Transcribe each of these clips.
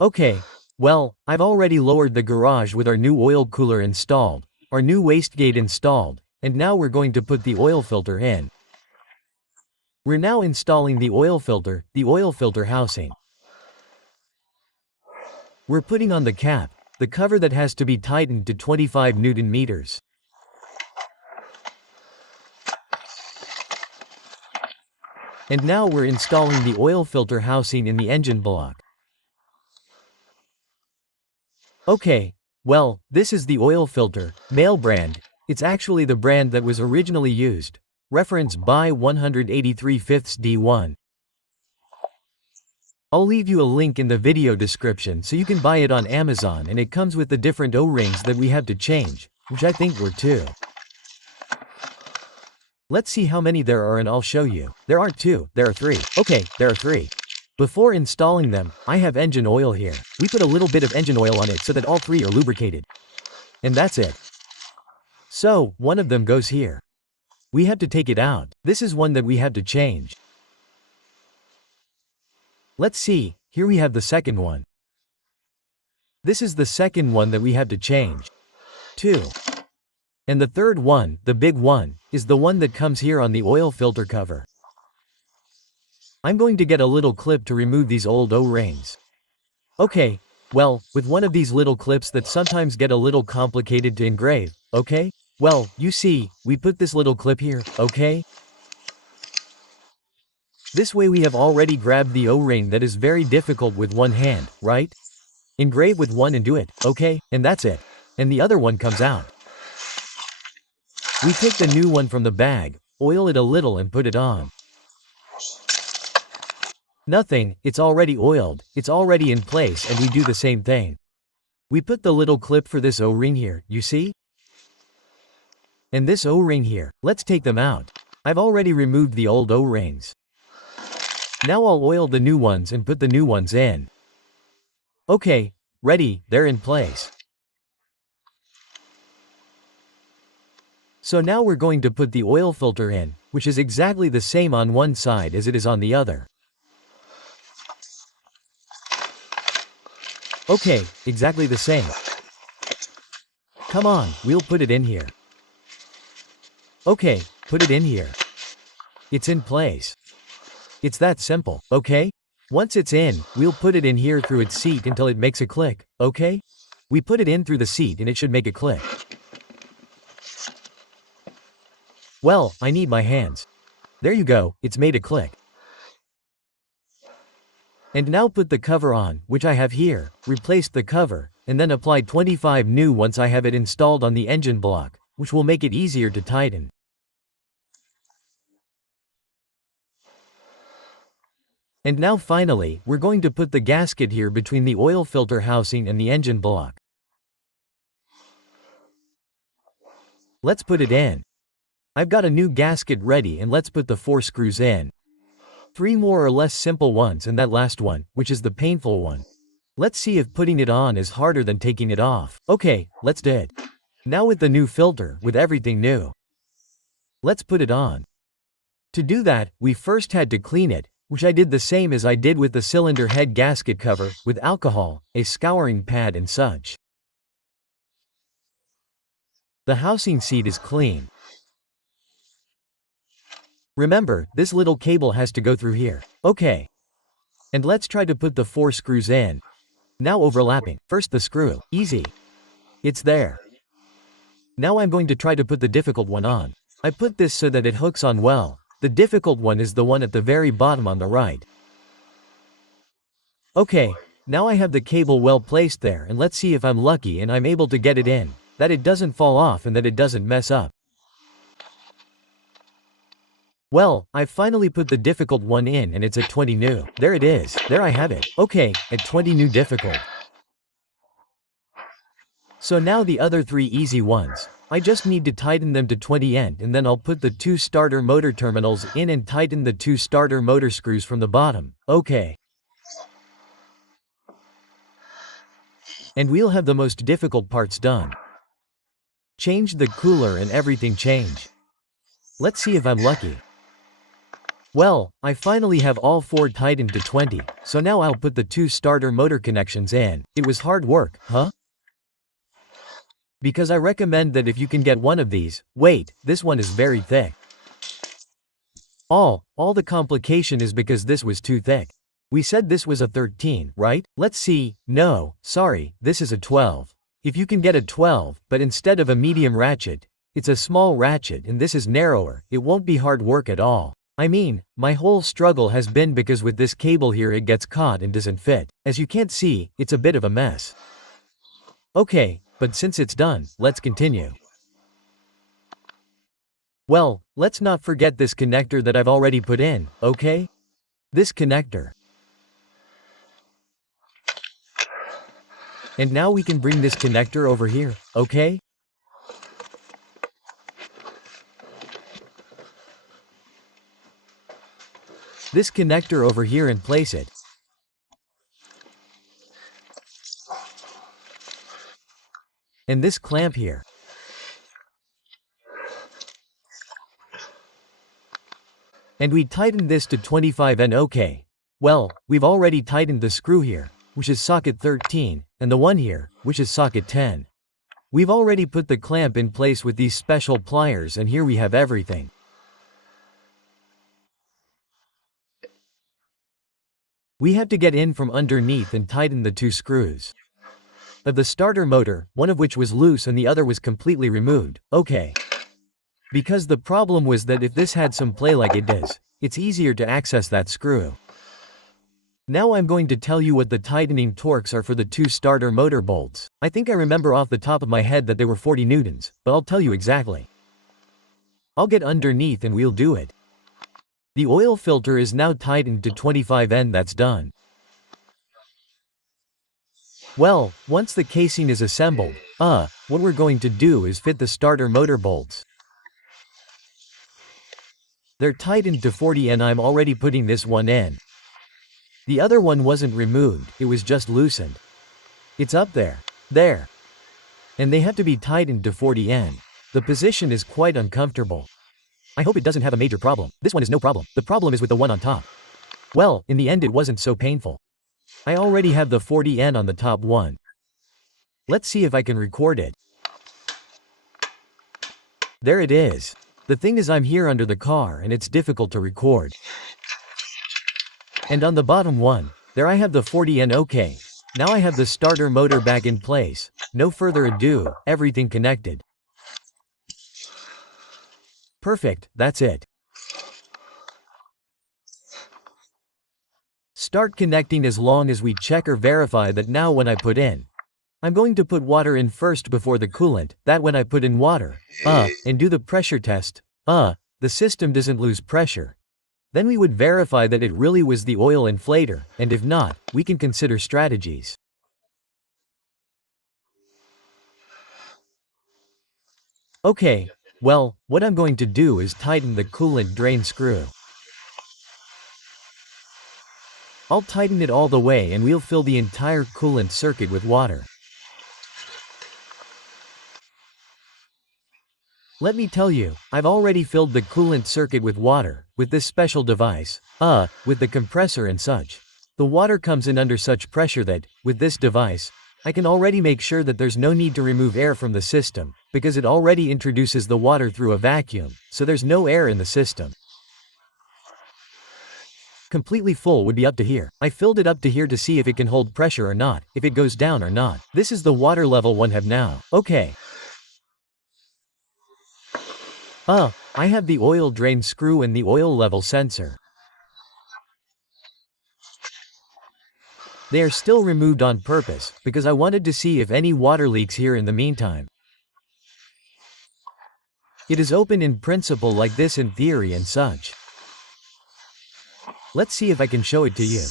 Okay, well, I've already lowered the garage with our new oil cooler installed, our new wastegate installed, and now we're going to put the oil filter in. We're now installing the oil filter housing. We're putting on the cap, the cover that has to be tightened to 25 Newton meters. And now we're installing the oil filter housing in the engine block. Okay, well, this is the oil filter, male brand. It's actually the brand that was originally used. Reference by 183 5ths D1. I'll leave you a link in the video description so you can buy it on Amazon, and it comes with the different O-rings that we have to change, which I think were 2. Let's see how many there are and I'll show you. There aren't 2, there are 3. Okay, there are 3. Before installing them, I have engine oil here. We put a little bit of engine oil on it so that all 3 are lubricated. And that's it. So, one of them goes here. We have to take it out. This is one that we have to change. Let's see, here we have the second one. This is the second one that we have to change. 2. And the third one, the big one, is the one that comes here on the oil filter cover. I'm going to get a little clip to remove these old O-rings. Okay, well, with one of these little clips that sometimes get a little complicated to engrave, okay? Well, you see, we put this little clip here, okay? This way we have already grabbed the O-ring that is very difficult with one hand, right? Engrave with one and do it, okay? And that's it. And the other one comes out. We take the new one from the bag, oil it a little and put it on. Nothing, it's already oiled, it's already in place, and we do the same thing. We put the little clip for this O-ring here, you see? And this O-ring here, let's take them out. I've already removed the old O-rings. Now I'll oil the new ones and put the new ones in. Okay, ready, they're in place. So now we're going to put the oil filter in, which is exactly the same on one side as it is on the other. Okay, exactly the same. Come on, we'll put it in here. Okay, put it in here. It's in place. It's that simple, okay? Once it's in, we'll put it in here through its seat until it makes a click, okay? We put it in through the seat and it should make a click. Well, I need my hands. There you go, it's made a click. And now put the cover on, which I have here, replaced the cover, and then apply 25 new once I have it installed on the engine block, which will make it easier to tighten. And now finally, we're going to put the gasket here between the oil filter housing and the engine block. Let's put it in. I've got a new gasket ready, and let's put the 4 screws in. 3 more or less simple ones and that last one, which is the painful one. Let's see if putting it on is harder than taking it off. Okay, let's do it. Now with the new filter, with everything new. Let's put it on. To do that, we first had to clean it, which I did the same as I did with the cylinder head gasket cover, with alcohol, a scouring pad and such. The housing seat is clean. Remember, this little cable has to go through here. Okay. And let's try to put the 4 screws in. Now overlapping. First the screw. Easy. It's there. Now I'm going to try to put the difficult one on. I put this so that it hooks on well. The difficult one is the one at the very bottom on the right. Okay. Now I have the cable well placed there, and let's see if I'm lucky and I'm able to get it in. That it doesn't fall off and that it doesn't mess up. Well, I finally put the difficult one in and it's at 20 new. There it is. There I have it. Okay, at 20 new difficult. So now the other 3 easy ones. I just need to tighten them to 20 end, and then I'll put the 2 starter motor terminals in and tighten the 2 starter motor screws from the bottom. Okay. And we'll have the most difficult parts done. Change the cooler and everything change. Let's see if I'm lucky. Well, I finally have all 4 tightened to 20, so now I'll put the 2 starter motor connections in. It was hard work, huh? Because I recommend that if you can get one of these, wait, this one is very thick. All the complication is because this was too thick. We said this was a 13, right? Let's see, no, sorry, this is a 12. If you can get a 12, but instead of a medium ratchet, it's a small ratchet and this is narrower, it won't be hard work at all. I mean, my whole struggle has been because with this cable here it gets caught and doesn't fit. As you can't see, it's a bit of a mess. Okay, but since it's done, let's continue. Well, let's not forget this connector that I've already put in, okay? This connector. And now we can bring this connector over here, okay? This connector over here and place it. And this clamp here. And we tightened this to 25N, okay. Well, we've already tightened the screw here, which is socket 13, and the one here, which is socket 10. We've already put the clamp in place with these special pliers and here we have everything. We have to get in from underneath and tighten the 2 screws. Of the starter motor, one of which was loose and the other was completely removed, okay. Because the problem was that if this had some play like it does, it's easier to access that screw. Now I'm going to tell you what the tightening torques are for the 2 starter motor bolts. I think I remember off the top of my head that they were 40 newtons, but I'll tell you exactly. I'll get underneath and we'll do it. The oil filter is now tightened to 25N, that's done. Well, once the casing is assembled, what we're going to do is fit the starter motor bolts. They're tightened to 40 and I'm already putting this one in. The other one wasn't removed, it was just loosened. It's up there. There. And they have to be tightened to 40N. The position is quite uncomfortable. I hope it doesn't have a major problem. This one is no problem. The problem is with the one on top. Well, in the end it wasn't so painful. I already have the 40N on the top one. Let's see if I can record it. There it is. The thing is I'm here under the car and it's difficult to record. And on the bottom one, there I have the 40N, okay. Now I have the starter motor back in place. No further ado, everything connected. Perfect, that's it. Start connecting as long as we check or verify that now when I put in. I'm going to put water in first before the coolant, that when I put in water, and do the pressure test, the system doesn't lose pressure. Then we would verify that it really was the oil inflator, and if not, we can consider strategies. Okay, well, what I'm going to do is tighten the coolant drain screw. I'll tighten it all the way and we'll fill the entire coolant circuit with water. Let me tell you, I've already filled the coolant circuit with water, with this special device, with the compressor and such. The water comes in under such pressure that, with this device, I can already make sure that there's no need to remove air from the system, because it already introduces the water through a vacuum, so there's no air in the system. Completely full would be up to here. I filled it up to here to see if it can hold pressure or not, if it goes down or not. This is the water level one have now. Okay. I have the oil drain screw and the oil level sensor. They are still removed on purpose, because I wanted to see if any water leaks here in the meantime. It is open in principle like this in theory and such. Let's see if I can show it to you.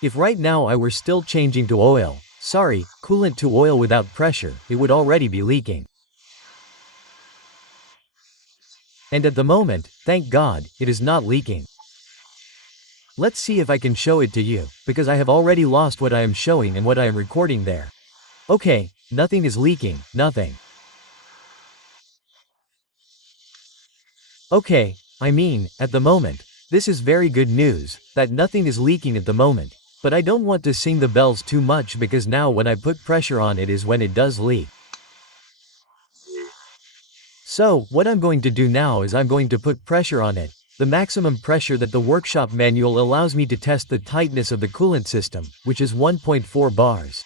If right now I were still changing to oil, coolant to oil without pressure, it would already be leaking. And at the moment, thank God, it is not leaking. Let's see if I can show it to you, because I have already lost what I am showing and what I am recording there. Okay, nothing is leaking, nothing. Okay, I mean, at the moment, this is very good news, that nothing is leaking at the moment. But I don't want to sing the bells too much because now when I put pressure on it is when it does leak. So, what I'm going to do now is I'm going to put pressure on it, the maximum pressure that the workshop manual allows me to test the tightness of the coolant system, which is 1.4 bars.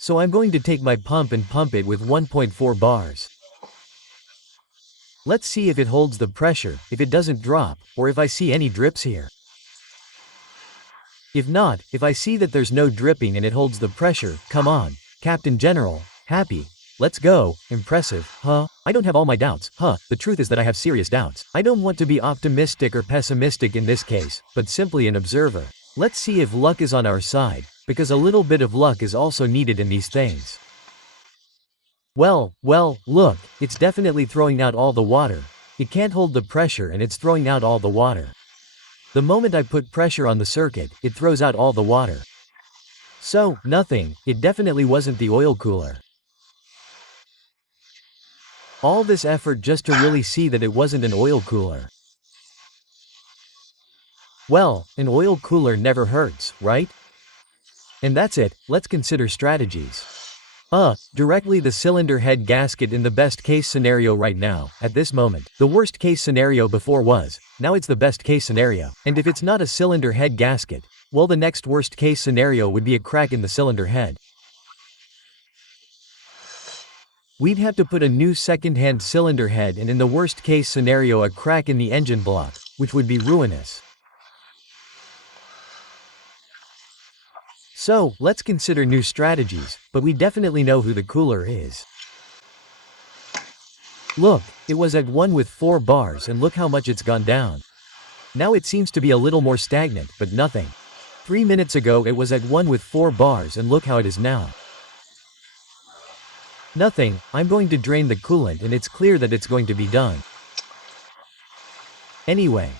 So I'm going to take my pump and pump it with 1.4 bars. Let's see if it holds the pressure, if it doesn't drop, or if I see any drips here. If not, if I see that there's no dripping and it holds the pressure, come on, Captain General, happy. Let's go, impressive, huh? I don't have all my doubts, huh? The truth is that I have serious doubts. I don't want to be optimistic or pessimistic in this case, but simply an observer. Let's see if luck is on our side, because a little bit of luck is also needed in these things. Well, look, it's definitely throwing out all the water. It can't hold the pressure and it's throwing out all the water. The moment I put pressure on the circuit, it throws out all the water. So, nothing, it definitely wasn't the oil cooler. All this effort just to really see that it wasn't an oil cooler. Well, an oil cooler never hurts, right? And that's it, let's consider strategies. Directly the cylinder head gasket in the best case scenario right now, at this moment. The worst case scenario before was, now it's the best case scenario. And if it's not a cylinder head gasket, well, the next worst case scenario would be a crack in the cylinder head. We'd have to put a new second-hand cylinder head and in the worst case scenario a crack in the engine block, which would be ruinous. So, let's consider new strategies, but we definitely know who the cooler is. Look, it was at 1 with 4 bars and look how much it's gone down. Now it seems to be a little more stagnant, but nothing. 3 minutes ago it was at 1 with 4 bars and look how it is now. Nothing. I'm going to drain the coolant and it's clear that it's going to be done. Anyway,